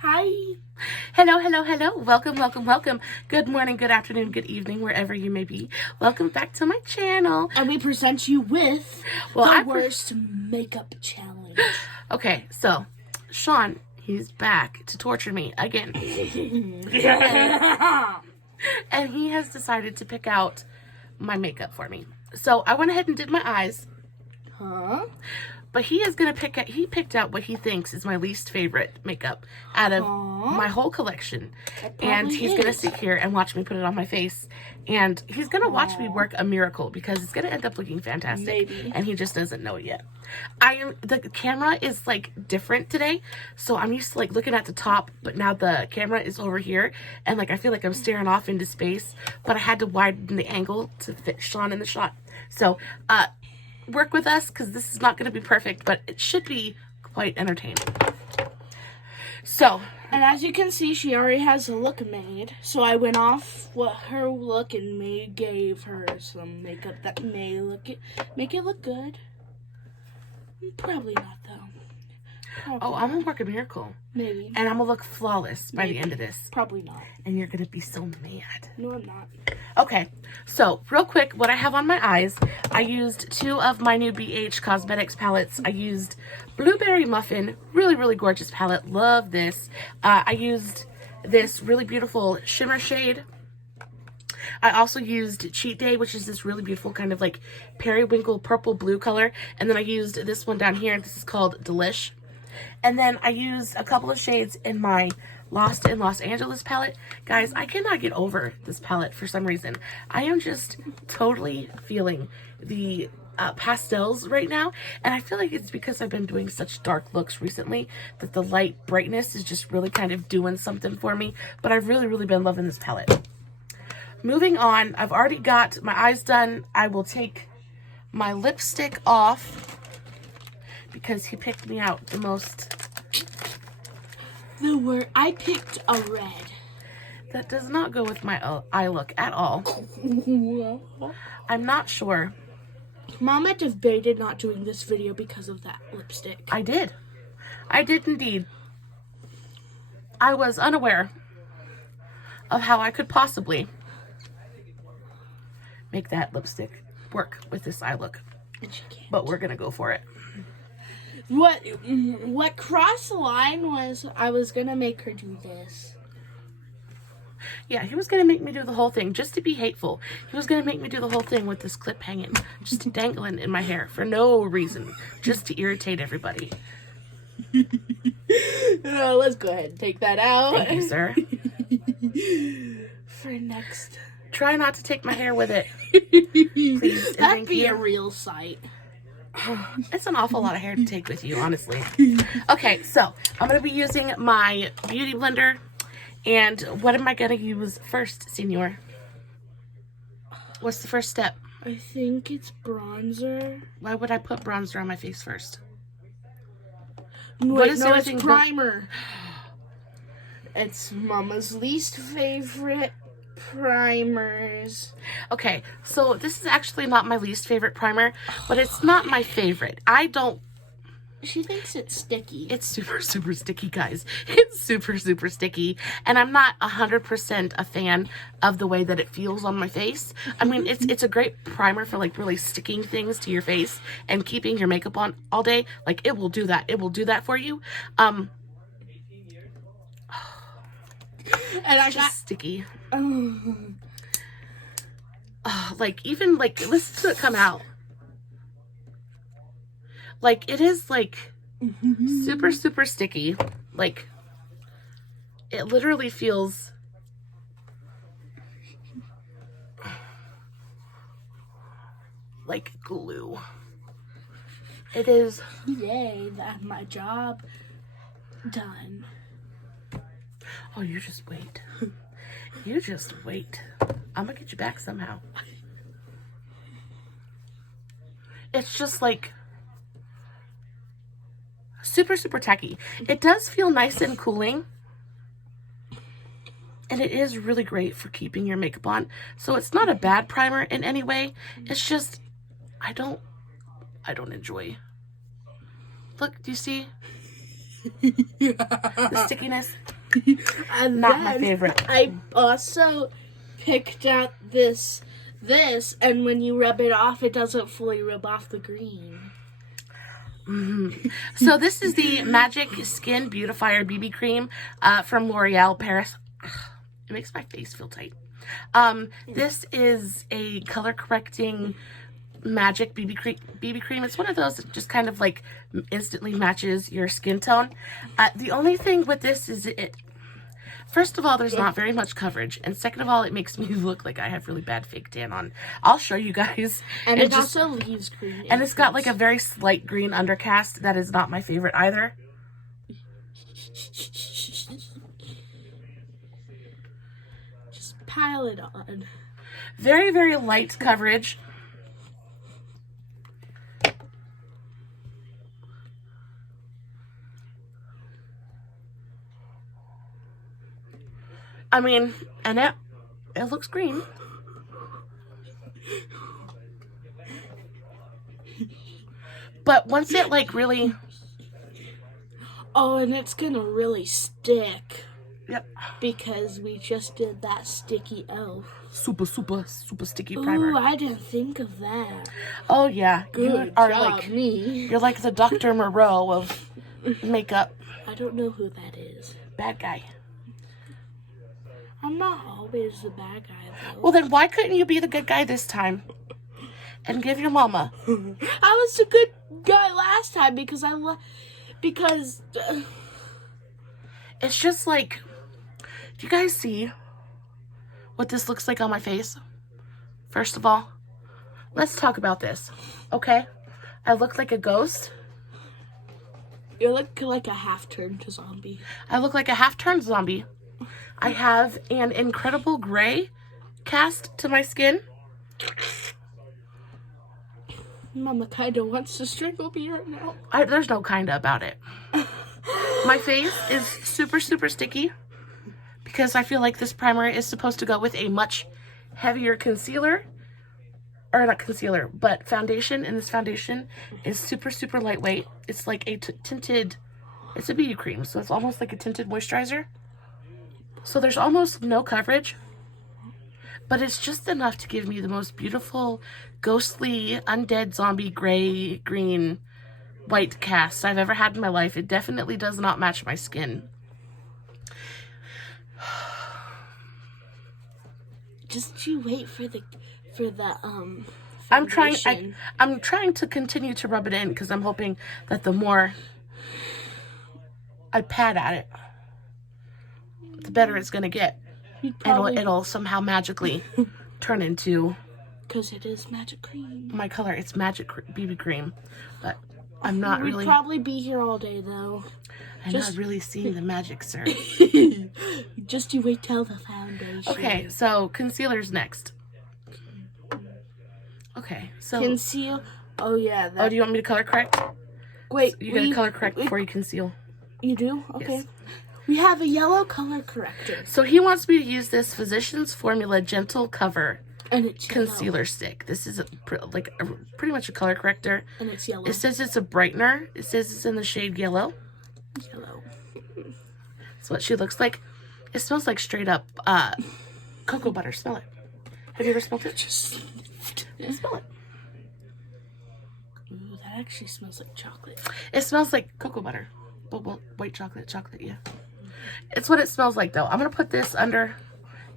Hi. Hello, hello, hello. Welcome, welcome, welcome. Good morning, good afternoon, good evening, wherever you may be. Welcome back to my channel. And we present you with the worst makeup challenge. Okay, so Sean, he's back to torture me again. And he has decided to pick out my makeup for me. So I went ahead and did my eyes. Huh? But he picked out what he thinks is my least favorite makeup out of my whole collection. And he's going to sit here and watch me put it on my face. And he's going to watch me work a miracle because it's going to end up looking fantastic. Maybe. And he just doesn't know it yet. The camera is like different today. So I'm used to like looking at the top, but now the camera is over here. And like I feel like I'm staring off into space. But I had to widen the angle to fit Sean in the shot. So, work with us because this is not going to be perfect, but it should be quite entertaining. So, and as you can see, she already has a look made. So I went off what her look and gave her some makeup that may make it look good. Probably not though. Oh, I'm gonna work a miracle. Maybe. And I'm gonna look flawless by the end of this. Probably not. And you're gonna be so mad. No, I'm not. Okay, so real quick, what I have on my eyes, I used 2 of my new BH Cosmetics palettes. I used Blueberry Muffin, really, really gorgeous palette. Love this. I used this really beautiful shimmer shade. I also used Cheat Day, which is this really beautiful kind of like periwinkle purple blue color. And then I used this one down here. This is called Delish. And then I used a couple of shades in my Lost in Los Angeles palette. Guys, I cannot get over this palette for some reason. I am just totally feeling the pastels right now. And I feel like it's because I've been doing such dark looks recently that the light brightness is just really kind of doing something for me. But I've really, really been loving this palette. Moving on, I've already got my eyes done. I will take my lipstick off because he picked me out the most. I picked a red. That does not go with my eye look at all. I'm not sure. Mama debated not doing this video because of that lipstick. I did. I did indeed. I was unaware of how I could possibly make that lipstick work with this eye look. And she can't. But we're gonna go for it. What crossed the line was I was gonna make her do this. Yeah, he was gonna make me do the whole thing just to be hateful. He was gonna make me do the whole thing with this clip hanging, just dangling in my hair for no reason, just to irritate everybody. Let's go ahead and take that out. Thank you, sir. For next. Try not to take my hair with it. Please. That'd be a real sight. It's an awful lot of hair to take with you, honestly. Okay, so I'm going to be using my beauty blender. And what am I going to use first, senor? What's the first step? I think it's bronzer. Why would I put bronzer on my face first? Wait, no, it's primer. It's Mama's least favorite primers. Okay, so this is actually not my least favorite primer, but it's not my favorite. She thinks it's sticky. It's super, super sticky, guys. It's super, super sticky. And I'm not 100% a fan of the way that it feels on my face. I mean, it's a great primer for like really sticking things to your face and keeping your makeup on all day. Like it will do that. It will do that for you. And I got sticky. Like even like listen to it come out. Like it is like super, super sticky. Like it literally feels like glue. It is. Yay, that's my job done. Oh, you just wait. You just wait. I'm gonna get you back somehow. It's just like super, super tacky. It does feel nice and cooling. And it is really great for keeping your makeup on. So it's not a bad primer in any way. It's just, I don't enjoy. Look, do you see? The stickiness, And not my then favorite. I also picked out this, and when you rub it off, it doesn't fully rub off the green. So this is the Magic Skin Beautifier BB Cream from L'Oreal Paris. It makes my face feel tight. This is a color correcting magic BB cream. It's one of those that just kind of like instantly matches your skin tone. The only thing with this is first of all, there's not very much coverage, and second of all, it makes me look like I have really bad fake tan on. I'll show you guys. And it also leaves green. And it's got like a very slight green undercast. That is not my favorite either. Just pile it on. Very, very light coverage. I mean, and it looks green. But once it like really... Oh, and it's gonna really stick. Yep. Because we just did that sticky elf. Super sticky primer. Ooh, I didn't think of that. Oh yeah. Good you are job, like me. You're like the Dr. Moreau of makeup. I don't know who that is. Bad guy. I'm not always the bad guy, though. Well, then why couldn't you be the good guy this time? And give your mama. I was the good guy last time because it's just like, do you guys see what this looks like on my face? First of all, let's talk about this, okay? I look like a ghost. You look like a half-turned zombie. I look like a half-turned zombie. I have an incredible gray cast to my skin. Mama kinda wants to strangle me right now. There's no kinda about it. My face is super sticky because I feel like this primer is supposed to go with a much heavier concealer. Or not concealer, but foundation. And this foundation is super lightweight. It's like a tinted, it's a BB cream. So it's almost like a tinted moisturizer. So there's almost no coverage, but it's just enough to give me the most beautiful, ghostly, undead zombie gray, green, white cast I've ever had in my life. It definitely does not match my skin. Just you wait for the I'm trying to continue to rub it in because I'm hoping that the more I pat at it, the better it's gonna get. It'll somehow magically turn into, because it is magic cream. My color. It's magic BB cream, but I'm not We'd really. probably be here all day though. I'm not really seeing the magic, sir. Just you wait till the foundation. Okay, so concealer's next. Okay, so conceal. Oh yeah. Oh, do you want me to color correct? Wait, So you gotta color correct before you conceal. You do? Okay. Yes. We have a yellow color corrector. So he wants me to use this Physicians Formula Gentle Cover And it's concealer yellow. stick. This is pretty much a color corrector. And it's yellow. It says it's a brightener. It says it's in the shade yellow. Yellow. That's what she looks like. It smells like straight up cocoa butter. Smell it. Have you ever smelled it? Just Smell it. Ooh, that actually smells like chocolate. It smells like cocoa butter. Well, white chocolate, yeah. It's what it smells like, though. I'm going to put this under,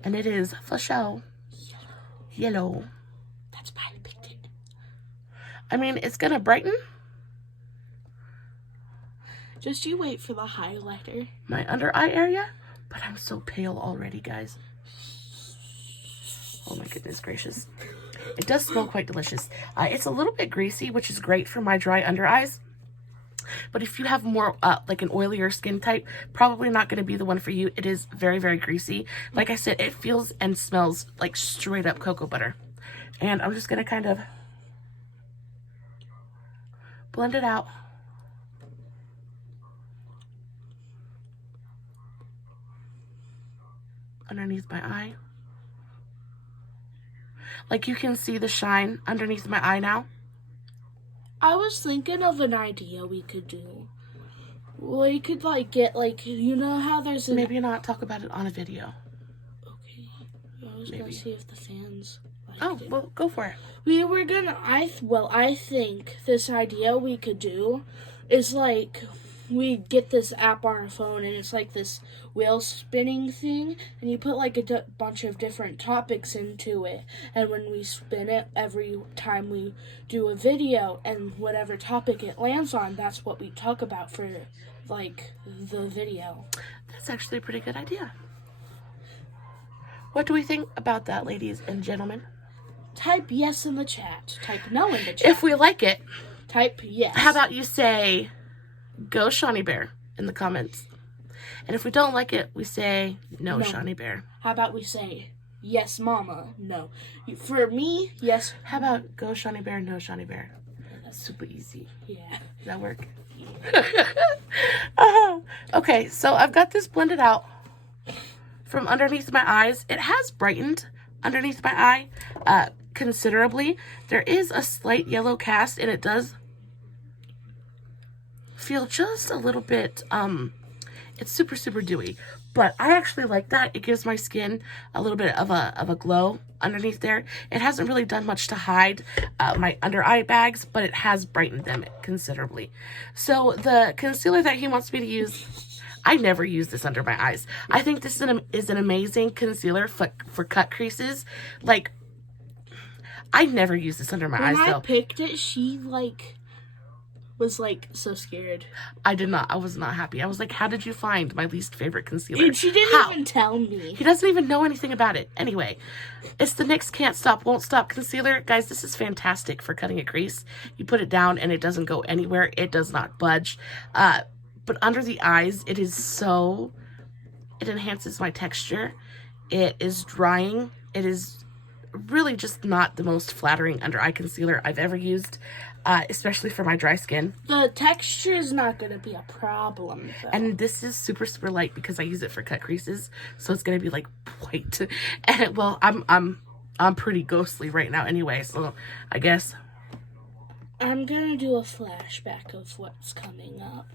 and it is, for show, yellow. That's why I picked it. I mean, it's going to brighten Just you wait for the highlighter. my under eye area, but I'm so pale already, guys. Oh, my goodness gracious. It does smell quite delicious. It's a little bit greasy, which is great for my dry under eyes. But if you have more like an oilier skin type, probably not going to be the one for you. It is very greasy. Like I said, it feels and smells like straight up cocoa butter. And I'm just going to kind of blend it out. Underneath my eye. Like you can see the shine underneath my eye now. I was thinking of an idea we could do. Well, you could, like, get, like, you know how there's a... Maybe not talk about it on a video. Okay. I was going to see if the fans Oh, it. well, go for it. We were going to... I think this idea we could do is, like... We get this app on our phone, and it's like this wheel spinning thing, and you put like a bunch of different topics into it, and when we spin it, every time we do a video, and whatever topic it lands on, that's what we talk about for like the video. That's actually a pretty good idea. What do we think about that, ladies and gentlemen? Type yes in the chat. Type no in the chat. If we like it, type yes. How about you say go Shawnee Bear in the comments? And if we don't like it, we say no. Shawnee Bear. How about we say yes, Mama? No. For me, yes. How about go Shawnee Bear, no Shawnee Bear? That's super easy. Yeah. Does that work? Yeah. Okay, so I've got this blended out from underneath my eyes. It has brightened underneath my eye considerably. There is a slight yellow cast, and it does feel just a little bit, it's super, super dewy, but I actually like that. It gives my skin a little bit of a glow underneath there. It hasn't really done much to hide my under eye bags, but it has brightened them considerably. So the concealer that he wants me to use, I never use this under my eyes. I think this is an amazing concealer for cut creases. Like, I never use this under my eyes, though. When I picked it, she, was so scared. I did not. I was not happy. I was like, how did you find my least favorite concealer? And she didn't even tell me. He doesn't even know anything about it. Anyway, it's the NYX Can't Stop, Won't Stop Concealer. Guys, this is fantastic for cutting a crease. You put it down and it doesn't go anywhere. It does not budge. But under the eyes, it enhances my texture. It is drying. It is really just not the most flattering under eye concealer I've ever used. Especially for my dry skin. The texture is not going to be a problem, though. And this is super, super light because I use it for cut creases, so it's going to be like white. And well, I'm pretty ghostly right now anyway, so I guess I'm going to do a flashback of what's coming up.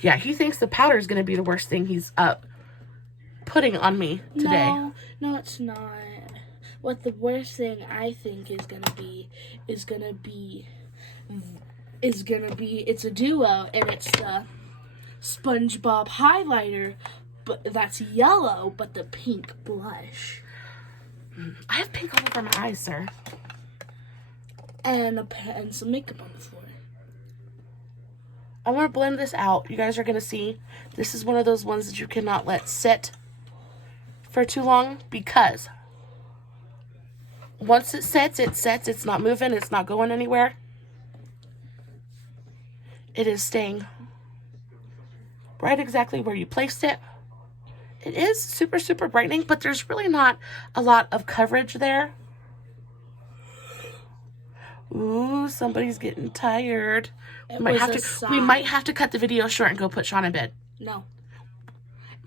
Yeah, he thinks the powder is going to be the worst thing he's putting on me today. No, it's not. What the worst thing I think is gonna be, it's a duo, and it's the Spongebob Highlighter, but that's yellow, but the pink blush. I have pink all over my eyes, sir. And some makeup on the floor. I'm gonna blend this out. You guys are gonna see, this is one of those ones that you cannot let sit for too long, because once it sets, it's not moving, it's not going anywhere. It is staying right exactly where you placed it. It is super, super brightening, but there's really not a lot of coverage there. Ooh, somebody's getting tired. We might have to cut the video short and go put Sean in bed. No.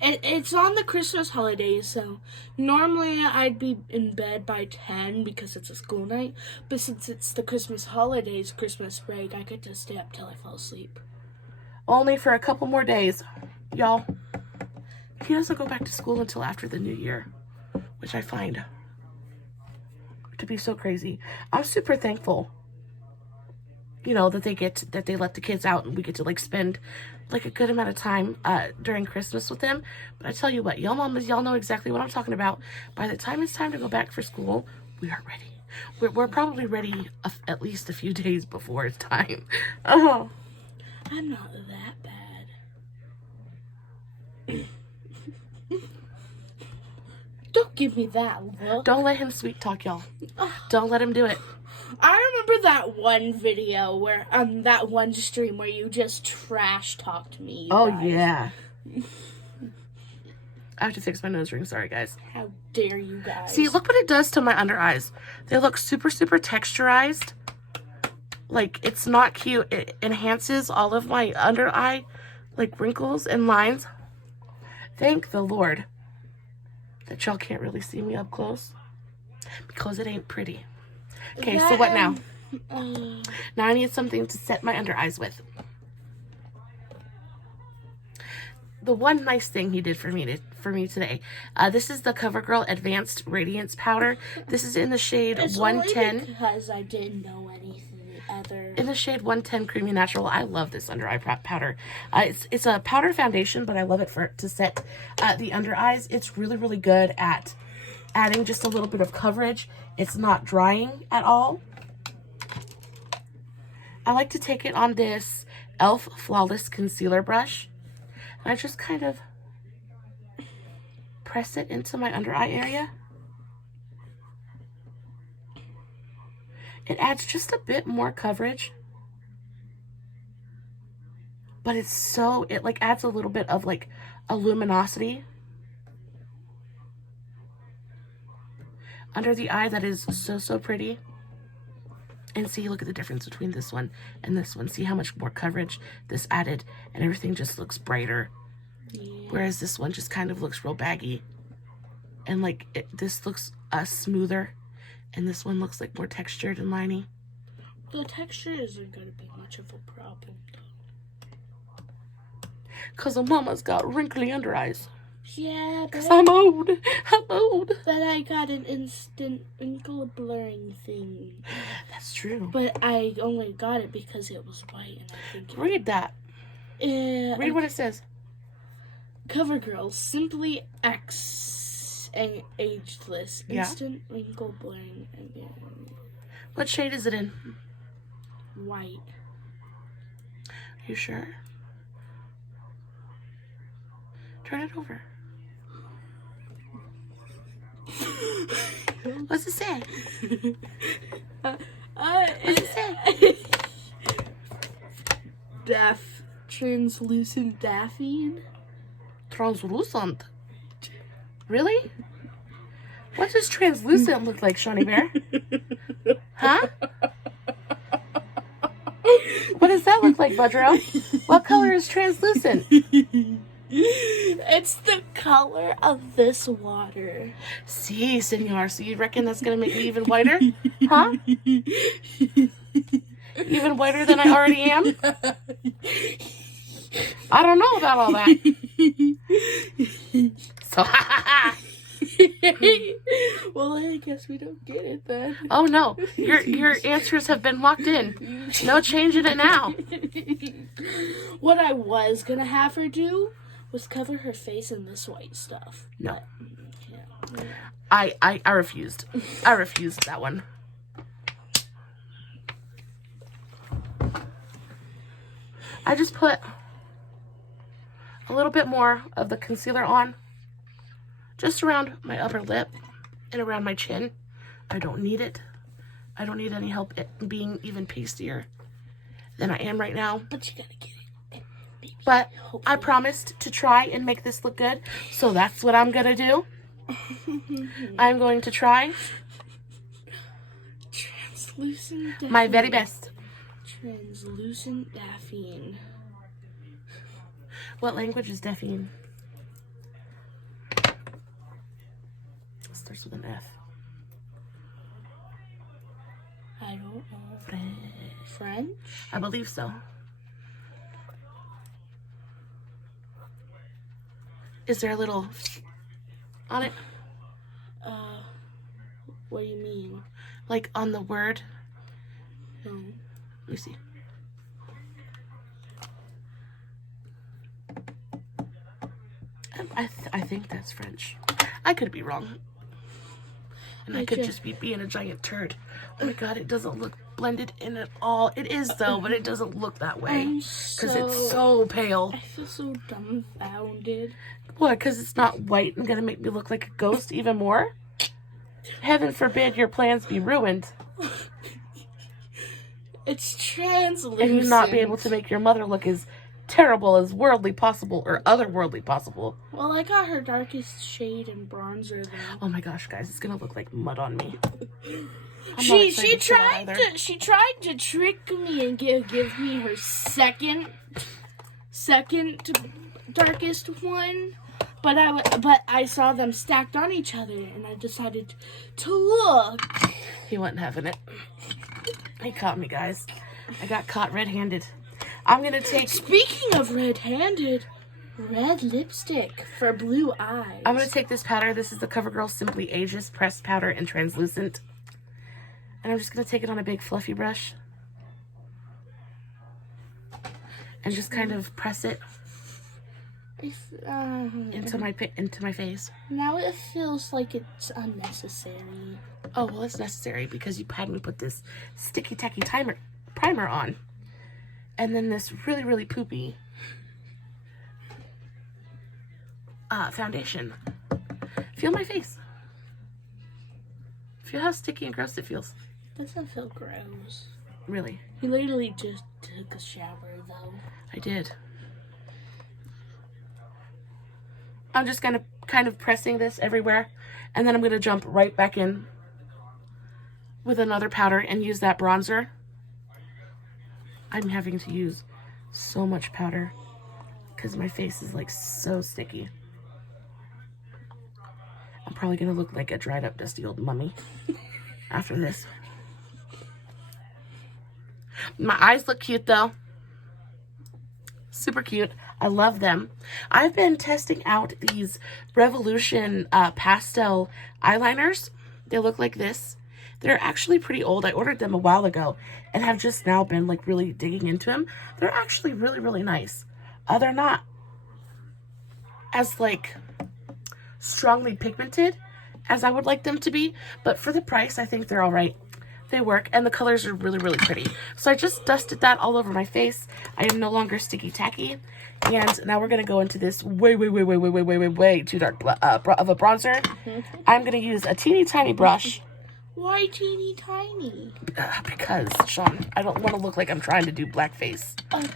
It's on the Christmas holidays, so normally I'd be in bed by 10 because it's a school night, but since it's the Christmas holidays, Christmas break, I get to stay up till I fall asleep. Only for a couple more days. Y'all, he doesn't go back to school until after the new year, which I find to be so crazy. I'm super thankful, that they let the kids out and we get to spend a good amount of time during Christmas with them. But I tell you what, y'all mamas, y'all know exactly what I'm talking about. By the time it's time to go back for school, we are ready. We're probably ready at least a few days before it's time. Oh, I'm not that bad. Don't give me that look. Don't let him sweet talk, y'all. Don't let him do it. I remember that one video where, that one stream where you just trash talked me. Oh, guys. Yeah. I have to fix my nose ring. Sorry, guys. How dare you guys. See, look what it does to my under eyes. They look super, super texturized. It's not cute. It enhances all of my under eye, wrinkles and lines. Thank the Lord that y'all can't really see me up close, because it ain't pretty. Okay, so what now? Now I need something to set my under eyes with. the one nice thing he did for me today. This is the CoverGirl Advanced Radiance Powder. This is in the shade 110. Only because I didn't know anything other. In the shade 110 Creamy Natural. I love this under eye powder. It's a powder foundation, but I love it to set the under eyes. It's really, really good at adding just a little bit of coverage. It's not drying at all. I like to take it on this e.l.f. Flawless Concealer brush. And I just kind of press it into my under eye area. It adds just a bit more coverage. But it like adds a little bit of like a luminosity under the eye that is so pretty. And see, look at the difference between this one and this one. See how much more coverage this added, and everything just looks brighter. Yeah. Whereas this one just kind of looks real baggy. And like, this looks smoother, and this one looks like more textured and liney. The texture isn't going to be much of a problem, though. Because Mama's got wrinkly under eyes. Yeah, because I'm old. I'm old. But I got an instant wrinkle blurring thing. That's true. But I only got it because it was white, and I think... Read that. Read what it says. CoverGirl, Simply X and Ageless. Instant wrinkle blurring again. What shade is it in? White. Are you sure? Turn it over. What's it say? What's it say? Translucent daphne. Translucent? Really? What does translucent look like, Shawnee Bear? Huh? What does that look like, Budro? What color is translucent? It's the color of this water. Si, senor. So you reckon that's going to make me even whiter? Huh? Even whiter than I already am? I don't know about all that. So, well, I guess we don't get it then. Oh, no. Your answers have been locked in. No changing it now. What I was going to have her do was cover her face in this white stuff. No. But, yeah. I refused. I refused that one. I just put a little bit more of the concealer on just around my upper lip and around my chin. I don't need it. I don't need any help being even pastier than I am right now. But you gotta get it. But I promised to try and make this look good, so that's what I'm gonna do. I'm going to try translucent daphne. My very best. Translucent daphne. What language is daphne? It starts with an F. I don't know. French? I believe so. Is there a little on it? What do you mean? Like on the word? No. Let me see. I think that's French. I could be wrong. And I could just be being a giant turd. Oh my god, it doesn't look blended in at all. It is though, but it doesn't look that way. Because it's so pale. I feel so dumbfounded. What, because it's not white and gonna make me look like a ghost even more? Heaven forbid your plans be ruined. It's translucent. And you not be able to make your mother look as terrible as worldly possible or otherworldly possible. Well, I got her darkest shade in bronzer though. Oh my gosh, guys, it's gonna look like mud on me. She tried to trick me and give me her second darkest one, but I saw them stacked on each other and I decided to look. He wasn't having it. He caught me, guys. I got caught red-handed. I'm gonna take... Speaking of red-handed, red lipstick for blue eyes. I'm going to take this powder. This is the Covergirl Simply Ageless Pressed Powder in Translucent. And I'm just going to take it on a big fluffy brush. And just kind of press it into my face. Now it feels like it's unnecessary. Oh, well, it's necessary because you had me put this sticky tacky primer on. And then this really, really poopy foundation. Feel my face. Feel how sticky and gross it feels. Doesn't feel gross. Really? You literally just took a shower, though. I did. I'm just kind of pressing this everywhere, and then I'm going to jump right back in with another powder and use that bronzer. I'm having to use so much powder because my face is like so sticky. I'm probably going to look like a dried up dusty old mummy after this. My eyes look cute though. Super cute. I love them. I've been testing out these Revolution pastel eyeliners. They look like this. They're actually pretty old. I ordered them a while ago and have just now been like really digging into them. They're actually really, really nice. They're not as like strongly pigmented as I would like them to be, but for the price, I think they're all right. They work, and the colors are really, really pretty. So I just dusted that all over my face. I am no longer sticky tacky. And now we're going to go into this way too dark of a bronzer. I'm going to use a teeny tiny brush. Why teeny tiny? Because, Sean, I don't want to look like I'm trying to do blackface. But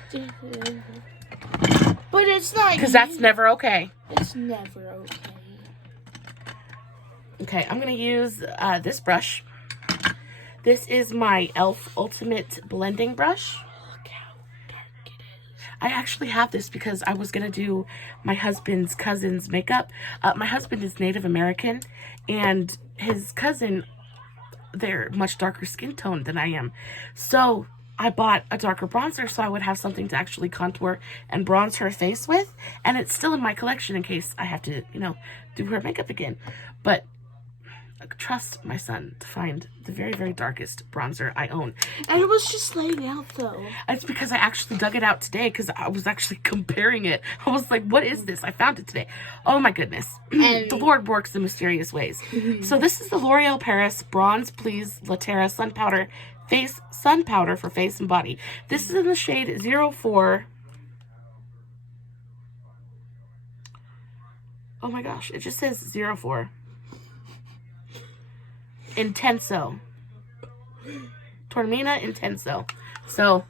it's not. Because that's never okay. It's never okay. Okay, I'm going to use this brush. This is my e.l.f. Ultimate Blending Brush. Look how dark it is. I actually have this because I was going to do my husband's cousin's makeup. My husband is Native American, and his cousin, they're much darker skin tone than I am. So I bought a darker bronzer so I would have something to actually contour and bronze her face with. And it's still in my collection in case I have to, you know, do her makeup again. But trust my son to find the very, very darkest bronzer I own. And it was just laying out, though. It's because I actually dug it out today because I was actually comparing it. I was like, what is this? I found it today. Oh my goodness. The Lord works in mysterious ways. So this is the L'Oreal Paris Bronze Please Latera Sun Powder Sun Powder for face and body. This is in the shade 04. Oh my gosh, it just says 04. Intenso. Tormina Intenso. So,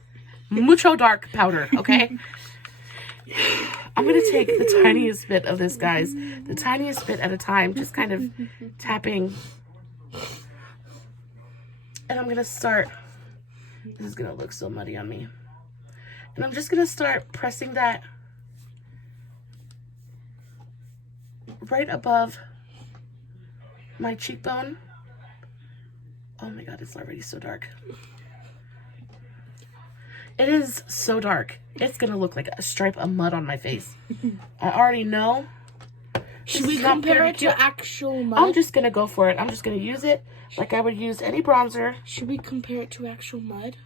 mucho dark powder, okay? I'm going to take the tiniest bit of this, guys. The tiniest bit at a time. Just kind of tapping. And I'm going to start. This is going to look so muddy on me. And I'm just going to start pressing that right above my cheekbone. Oh my god, it's already so dark. It is so dark. It's gonna look like a stripe of mud on my face. I already know. Should we compare it to actual mud? I'm just gonna go for it. I'm just gonna use it like I would use any bronzer. Should we compare it to actual mud?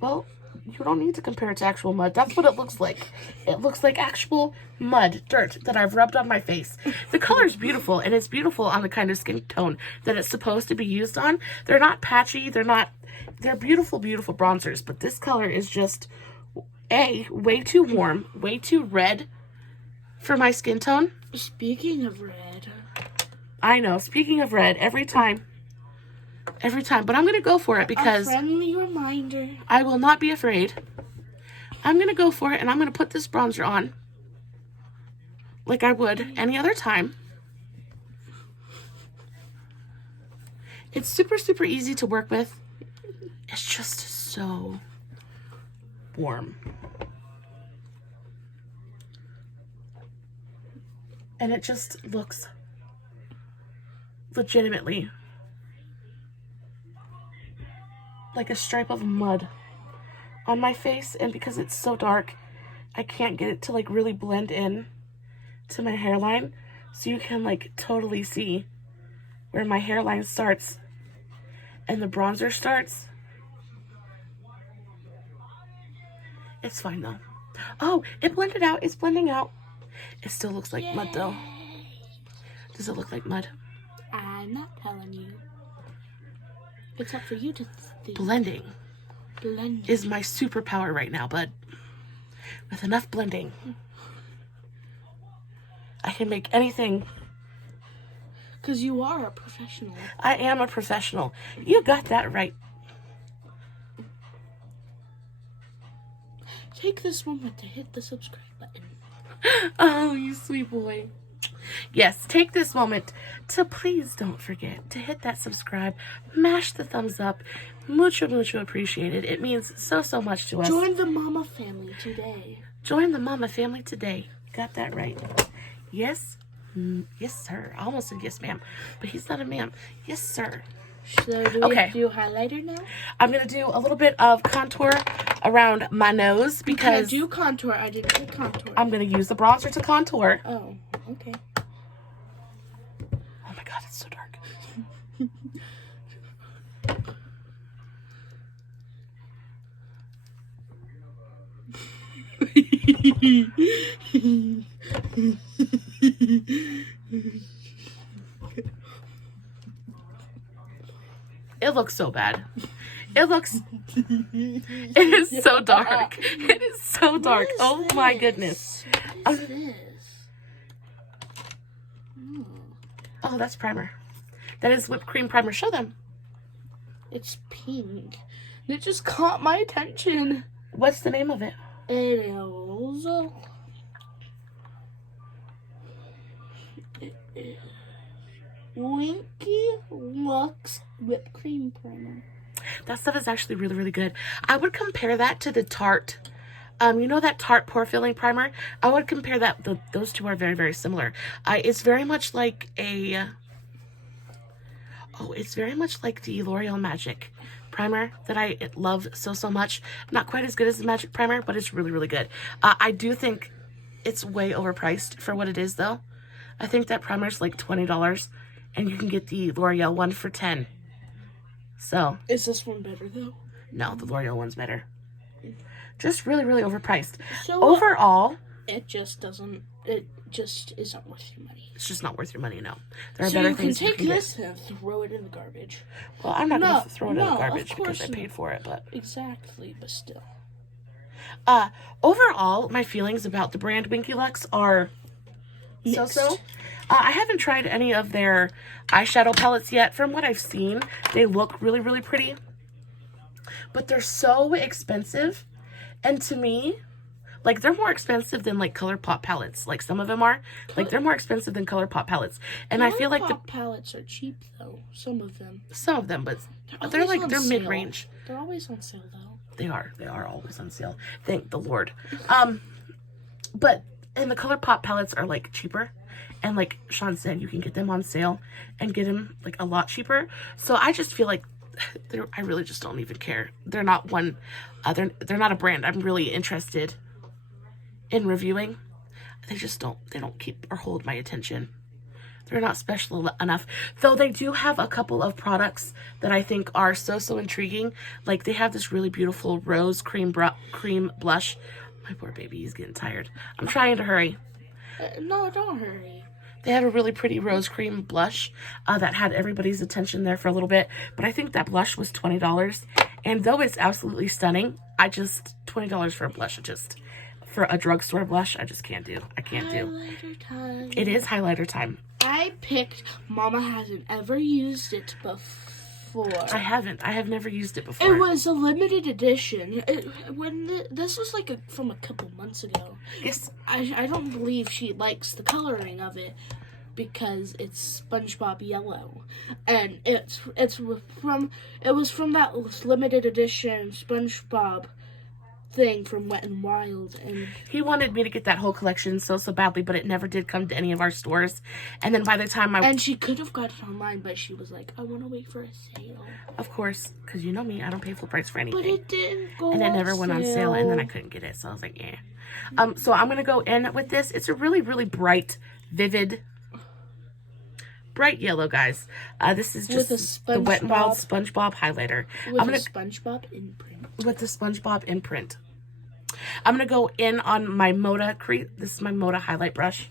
Well, you don't need to compare it to actual mud. That's what it looks like. It looks like actual mud, dirt that I've rubbed on my face. The color is beautiful, and it's beautiful on the kind of skin tone that it's supposed to be used on. They're not patchy. They're beautiful, beautiful bronzers, but this color is just, way too warm, way too red for my skin tone. Speaking of red. I know. Speaking of red, every time. But I'm going to go for it because a friendly reminder. I will not be afraid. I'm going to go for it, and I'm going to put this bronzer on like I would any other time. It's super, super easy to work with. It's just so warm. And it just looks legitimately like a stripe of mud on my face, and because it's so dark, I can't get it to like really blend in to my hairline, so you can like totally see where my hairline starts and the bronzer starts. It's fine though. Oh, it blended out. It's blending out. It still looks like mud though. Does it look like mud? I'm not telling you. It's up for you to think. Blending is my superpower right now, bud. With enough blending, I can make anything. Because you are a professional. I am a professional. You got that right. Take this moment to hit the subscribe button. Oh, you sweet boy. Yes, take this moment to please don't forget to hit that subscribe, mash the thumbs up. Mucho, mucho appreciated. It means so, so much to us. Join the Mama family today. Join the Mama family today. Got that right. Yes. Yes, sir. I almost said yes, ma'am. But he's not a ma'am. Yes, sir. So do we have to do highlighter now? I'm going to do a little bit of contour around my nose because... I do contour. I didn't do contour. I'm going to use the bronzer to contour. Oh, okay. Oh my god, it's so dark. It looks so bad. It is so dark. It is so dark. Oh my goodness. What is this? Oh, that's primer. That is whipped cream primer. Show them. It's pink. It just caught my attention. What's the name of it? It is Winky Lux whipped cream primer. That stuff is actually really, really good. I would compare that to the Tarte. You know that Tarte pore filling primer? I would compare that. Those two are very, very similar. It's very much like a... Oh, it's very much like the L'Oreal Magic primer that I love so, so much. Not quite as good as the Magic primer, but it's really, really good. I do think it's way overpriced for what it is, though. I think that primer's like $20, and you can get the L'Oreal one for $10. So. Is this one better, though? No, the L'Oreal one's better. Just really, really overpriced. So, overall, it just isn't worth your money. It's just not worth your money, no. There are so better you can things take you can this and throw it in the garbage. Well, I'm not going to throw it in the garbage because I not. paid for it, but... Exactly, but still. Overall, my feelings about the brand Winky Lux are so-so. I haven't tried any of their eyeshadow palettes yet. From what I've seen, they look really, really pretty. But they're so expensive. And to me, like, they're more expensive than, like, ColourPop palettes. Like, some of them are. Like, they're more expensive than ColourPop palettes. And I feel like the palettes are cheap, though. Some of them. Some of them, but they're mid-range. They're always on sale, though. They are always on sale. Thank the Lord. But, and the ColourPop palettes are, like, cheaper. And like Sean said, you can get them on sale and get them, like, a lot cheaper. So I just feel like I really just don't even care. They're not one, they're not a brand I'm really interested in reviewing. They don't keep or hold my attention. They're not special enough. Though they do have a couple of products that I think are so intriguing. Like, they have this really beautiful rose cream blush. My poor baby, he's getting tired. I'm trying to hurry. No, don't hurry. They have a really pretty rose cream blush that had everybody's attention there for a little bit. But I think that blush was $20. And though it's absolutely stunning, $20 for a blush, for a drugstore blush, I just can't do. I can't do. Highlighter time. It is highlighter time. I picked, Mama hasn't ever used it before. I haven't. I have never used it before. It was a limited edition. This was like from a couple months ago. Yes. I don't believe she likes the coloring of it because it's SpongeBob yellow, and it was from that limited edition SpongeBob thing from Wet n Wild, and he wanted me to get that whole collection so badly, but it never did come to any of our stores. And then by the time and she could have got it online, but she was like, I want to wait for a sale. Of course, because you know me, I don't pay full price for anything. But it didn't go and it never on went on sale, and then I couldn't get it, so I was like, so I'm gonna go in with this. It's a really, really bright, vivid, bright yellow, guys. This is just the Wet n Wild Spongebob Highlighter. With a SpongeBob imprint. With the SpongeBob imprint. I'm gonna go in on my Moda This is my Moda highlight brush.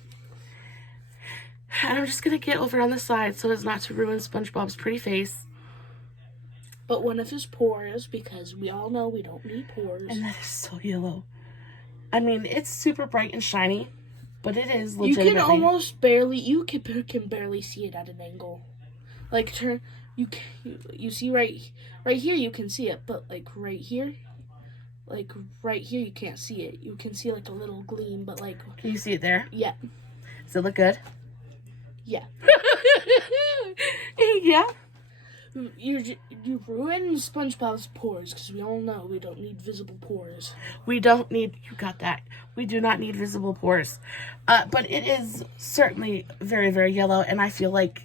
And I'm just gonna get over on the side so as not to ruin SpongeBob's pretty face. But one of his pores, because we all know we don't need pores. And that is so yellow. I mean, it's super bright and shiny, but it is legitimately... You can almost barely, you can barely see it at an angle. Like, you see right here you can see it, but like right here you can't see it. You can see like a little gleam, but like... Can you see it there? Yeah. Does it look good? Yeah. Yeah. You ruin SpongeBob's pores, because we all know we don't need visible pores. We don't need, you got that. We do not need visible pores. But it is certainly very, very yellow, and I feel like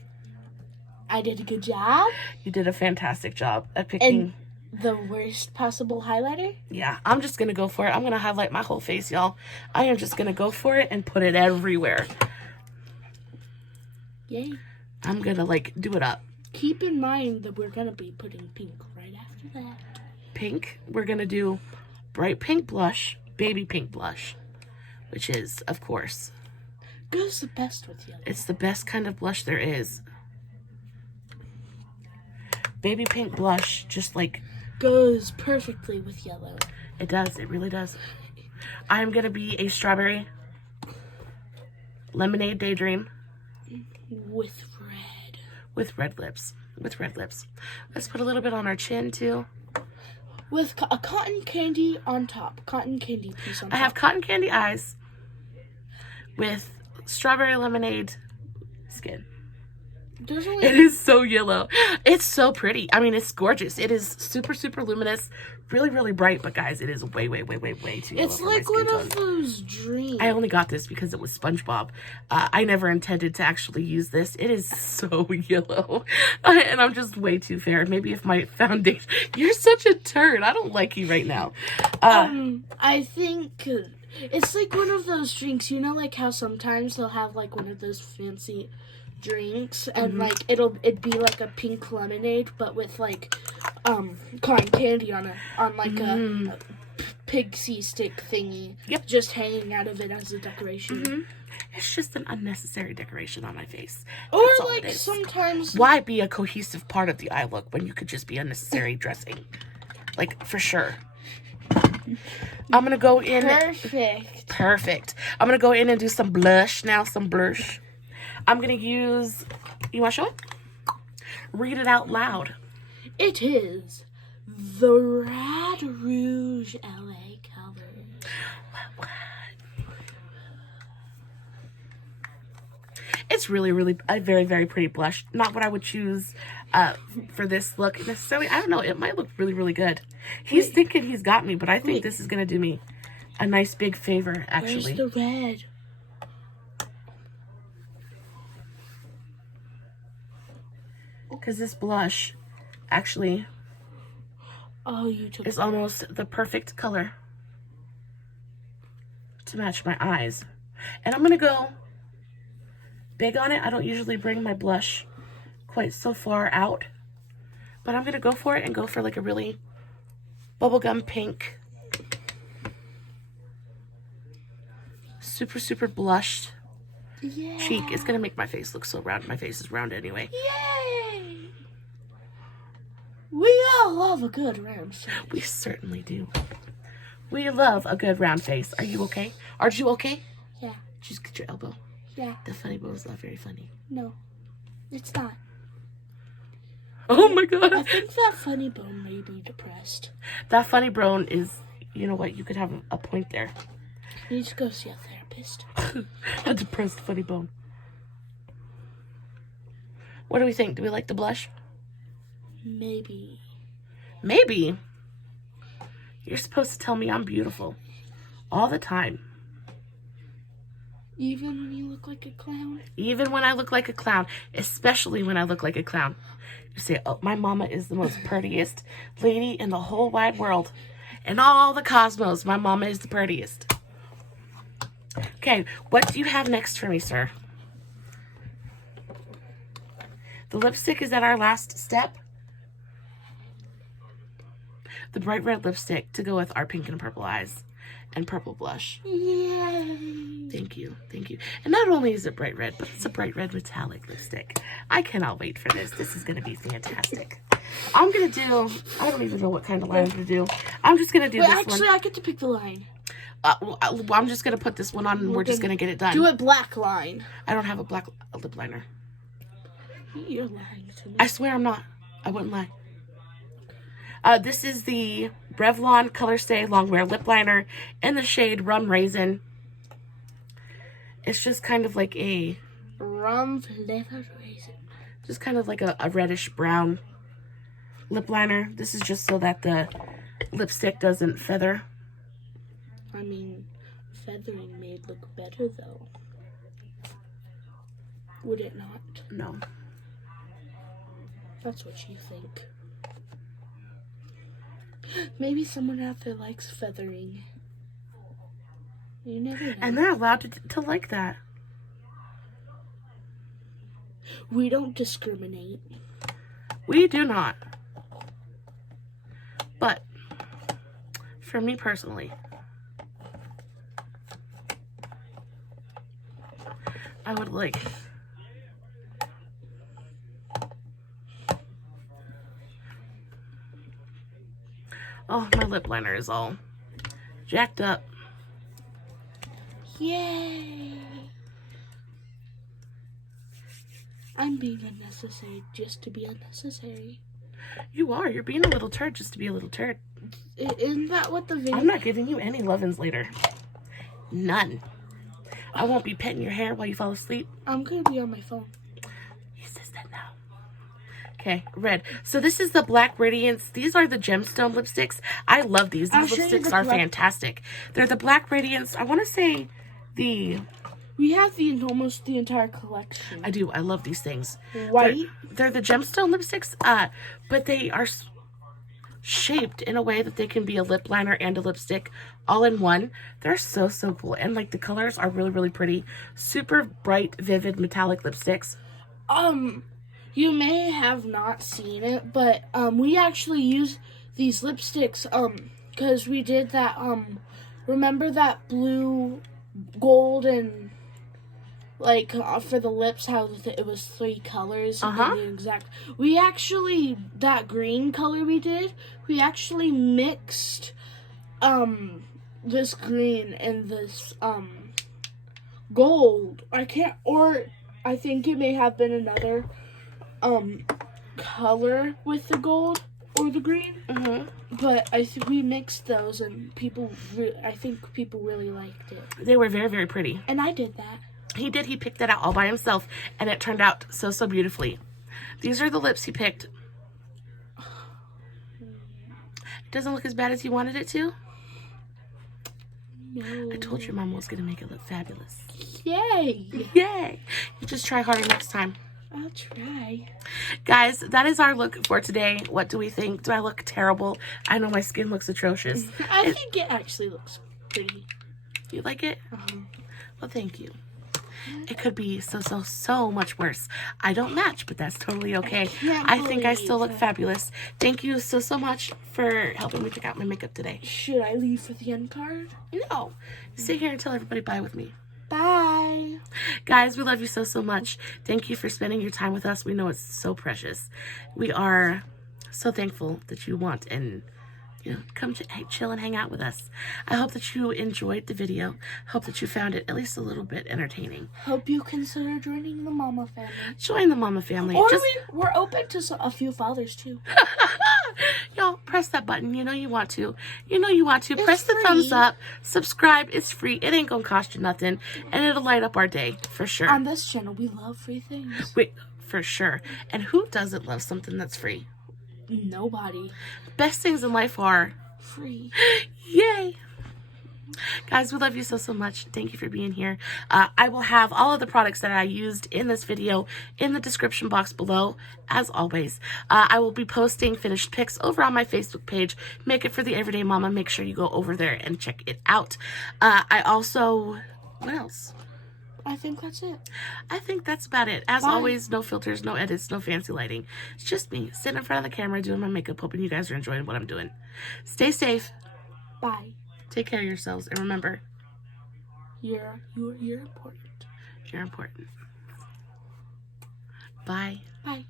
I did a good job. You did a fantastic job at picking the worst possible highlighter. Yeah, I'm just going to go for it. I'm going to highlight my whole face, y'all. I am just going to go for it and put it everywhere. Yay. I'm going to, like, do it up. Keep in mind that we're going to be putting pink right after that. Pink? We're going to do bright pink blush, baby pink blush, which is, of course, goes the best with yellow. It's the best kind of blush there is. Baby pink blush just, like, goes perfectly with yellow. It does. It really does. I'm going to be a strawberry lemonade daydream. With red. With red lips. With red lips. Let's put a little bit on our chin, too. With a cotton candy on top. Cotton candy piece on top. I have cotton candy eyes with strawberry lemonade skin. It is so yellow. It's so pretty. I mean, it's gorgeous. It is super, super luminous. Really, really bright. But, guys, it is way, way, way, way, way too yellow. It's like one of those dreams. I only got this because it was SpongeBob. I never intended to actually use this. It is so yellow. And I'm just way too fair. Maybe if my foundation... You're such a turd. I don't like you right now. I think... It's like one of those drinks. You know, like how sometimes they'll have like one of those fancy drinks and like it'd be like a pink lemonade but with like cotton candy on a pixie stick thingy. Yep. Just hanging out of it as a decoration. It's just an unnecessary decoration on my face. Or like sometimes... Why be a cohesive part of the eye look when you could just be unnecessary dressing? Like, for sure. I'm gonna go in... Perfect. I'm gonna go in and do some blush now, some blush. I'm going to use, you want to show it? Read it out loud. It is the Rad Rouge LA color. What? It's really, really a very, very pretty blush. Not what I would choose for this look necessarily. I don't know. It might look really, really good. He's thinking he's got me, but I think this is going to do me a nice big favor, actually. Where's the red? Because this blush actually is almost the perfect color to match my eyes. And I'm going to go big on it. I don't usually bring my blush quite so far out. But I'm going to go for it and go for like a really bubblegum pink. Super, super blushed cheek. It's going to make my face look so round. My face is round anyway. Yay! We all love a good round face. We certainly do. We love a good round face. Are you okay? Are you okay? Yeah. Just get your elbow. Yeah. The funny bone is not very funny. No, it's not. Oh my god. I think that funny bone may be depressed. That funny bone is, you know what, you could have a point there. You need to go see a therapist. A depressed funny bone. What do we think? Do we like the blush? Maybe. Maybe? You're supposed to tell me I'm beautiful all the time. Even when you look like a clown? Even when I look like a clown, especially when I look like a clown. You say, oh, my mama is the most prettiest lady in the whole wide world. In all the cosmos, my mama is the prettiest. Okay, what do you have next for me, sir? The lipstick is at our last step. The bright red lipstick to go with our pink and purple eyes and purple blush. Yay! Thank you, thank you. And not only is it bright red, but it's a bright red metallic lipstick. I cannot wait for this. This is going to be fantastic. I'm going to do, I don't even know what kind of line I'm going to do. I'm just going to do this actually, one. I get to pick the line. Well, I'm just going to put this one on and we're just going to get it done. Do it black line. I don't have a black lip liner. You're lying to me. I swear I'm not. I wouldn't lie. This is the Revlon ColorStay Longwear Lip Liner in the shade Rum Raisin. It's just kind of like a... Rum flavored raisin. Just kind of like a reddish brown lip liner. This is just so that the lipstick doesn't feather. I mean, feathering made look better though. Would it not? No. That's what you think. Maybe someone out there likes feathering. You never know. And they're allowed to like that. We don't discriminate. We do not. But, for me personally, I would like... Oh, my lip liner is all jacked up. Yay! I'm being unnecessary just to be unnecessary. You are. You're being a little turd just to be a little turd. Isn't that what the video... I'm not giving you any love-ins later. None. I won't be petting your hair while you fall asleep. I'm going to be on my phone. You says that now. Okay, red. So this is the Black Radiance. These are the Gemstone Lipsticks. I love these. These lipsticks are fantastic. They're the Black Radiance. I want to say the... We have almost the entire collection. I do. I love these things. White? They're the Gemstone Lipsticks, but they are shaped in a way that they can be a lip liner and a lipstick all in one. They're so, so cool. And, like, the colors are really, really pretty. Super bright, vivid, metallic lipsticks. You may have not seen it, but, we actually use these lipsticks, because we did that, remember that blue, gold, and, like, for the lips, how it was 3 colors? Exact. We actually, that green color we did, we actually mixed, this green and this, gold. I think it may have been another, color with the gold or the green. But I think we mixed those and I think people really liked it. They were very, very pretty. And I did that. He did. He picked that out all by himself, and it turned out so, so beautifully. These are the lips he picked. It doesn't look as bad as you wanted it to. No. I told your mom was going to make it look fabulous. Yay! Yay! You just try harder next time. I'll try. Guys, that is our look for today. What do we think? Do I look terrible? I know my skin looks atrocious. I think it actually looks pretty. You like it? Well, thank you. It could be so much worse. I don't match, but that's totally okay. I think I still look fabulous. Thank you so much for helping me pick out my makeup today. Should I leave for the end card? No. Sit here and tell everybody bye with me. Bye. Guys, we love you so much. Thank you for spending your time with us. We know it's so precious. We are so thankful that you want and come chill and hang out with us. I hope that you enjoyed the video. Hope that you found it at least a little bit entertaining. Hope you consider joining the Mama family. Join the Mama family. Or we're open to a few fathers too. Y'all, press that button. You know you want to. You know you want to. It's press the free. thumbs up. Subscribe. It's free. It ain't gonna cost you nothing. And it'll light up our day for sure. On this channel, we love free things. For sure. And who doesn't love something that's free? Nobody. Best things in life are free. Yay! Guys, we love you so, so much. Thank you for being here. I will have all of the products that I used in this video in the description box below, as always. I will be posting finished pics over on my Facebook page. Make it for the Everyday Mama. Make sure you go over there and check it out. I also... What else? I think that's it. I think that's about it. As Bye. always, no filters, no edits, no fancy lighting. It's just me sitting in front of the camera doing my makeup, hoping you guys are enjoying what I'm doing. Stay safe. Bye. Take care of yourselves. And remember, You're important. you're important. Bye. Bye.